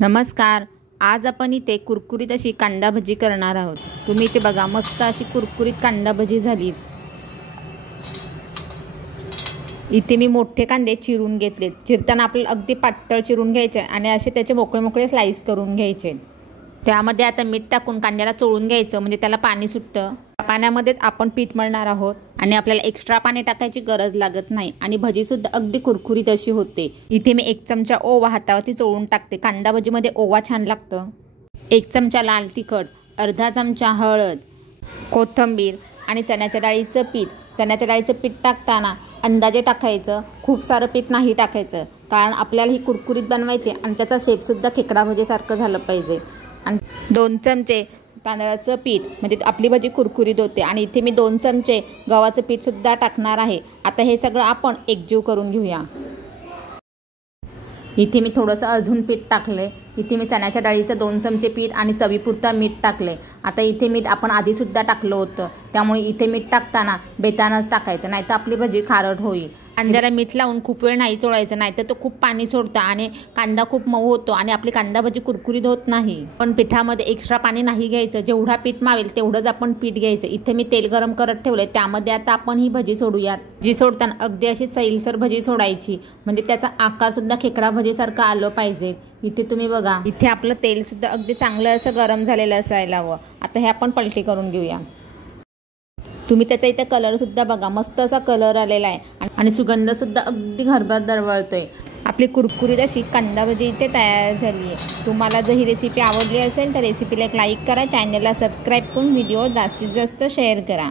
नमस्कार. आज आपण इथे कुरकुरीत अशी कांदा भजी करणार आहोत. तुम्ही इथे बघा, मस्त अशी कुरकुरीत कांदा भजी झालीत. इथे मी मोठे कांदे चिरून घेतलेत. चिरताना आपल्याला अगदी पातळ चिरून घ्यायचे आणि असे त्याचे मोकळे मोकळे स्लाइस करून घ्यायचे. त्यामध्ये आता मीठ टाकून कांद्याला चोळून घ्यायचं, म्हणजे त्याला पाणी सुटतं. पाण्यामध्येच आपण पीठ मळणार आहोत आणि आपल्याला एक्स्ट्रा पाणी टाकायची गरज लागत नाही आणि भजीसुद्धा अगदी कुरकुरीत अशी होते. इथे मी 1 चमचा ओवा हातावरती चोळून टाकते. कांदा भजीमध्ये ओवा छान लागतं. 1 चमचा लाल तिखट, अर्धा चमचा हळद, कोथिंबीर आणि चण्याच्या डाळीचं पीठ. चण्याच्या डाळीचं पीठ टाकताना अंदाजे टाकायचं, खूप सारं पीठ नाही टाकायचं, कारण आपल्याला ही कुरकुरीत बनवायची आणि त्याचा शेपसुद्धा खेकडा भजीसारखं झालं पाहिजे. आणि 2 चमचे तांदळाचं पीठ, म्हणजे आपली भजी कुरकुरीत होते. आणि इथे मी 2 चमचे गव्हाचं पीठसुद्धा टाकणार आहे. आता हे सगळं आपण एकजीव करून घेऊया. इथे मी थोडंसं अजून पीठ टाकलं आहे. इथे मी चण्याच्या डाळीचं 2 चमचे पीठ आणि चवीपुरता मीठ टाकले. आता इथे मीठ आपण आधीसुद्धा टाकलं होतं, त्यामुळे इथे मीठ टाकताना बेतानंच टाकायचं, नाहीतर आपली भजी खारट होईल. कांद्याला मीठ लावून खूप वेळ नाही चोळायचं, नाहीतर तो खूप पाणी सोडतं आणि कांदा खूप मऊ होतो आणि आपली कांदा भजी कुरकुरीत होत नाही. पण पिठामध्ये एक्स्ट्रा पाणी नाही घ्यायचं. जेवढा पीठ मावेल तेवढंच आपण पीठ घ्यायचं. इथे मी तेल गरम करत ठेवले, त्यामध्ये आता आपण ही भजी सोडूयात. भजी सोडताना अगदी अशी सैलसर भजी सोडायची, म्हणजे त्याचा आकारसुद्धा खेकडा भजीसारखं आलं पाहिजे. इथे तुम्ही बघा, इथे आपलं तेलसुद्धा अगदी चांगलं असं गरम झालेलं असायला हवं. आता हे आपण पलटी करून घेऊया. तुम्ही त्याचा इथे कलरसुद्धा बघा, मस्त असा कलर आलेला आहे आणि सुगंधसुद्धा अगदी घरभर दरवळतोय. आपली कुरकुरीत अशी कांदा भजी इथे तयार झाली आहे. तुम्हाला जर ही रेसिपी आवडली असेल तर रेसिपीला एक लाईक करा, चॅनलला सबस्क्राईब करून व्हिडिओ जास्तीत जास्त शेअर करा.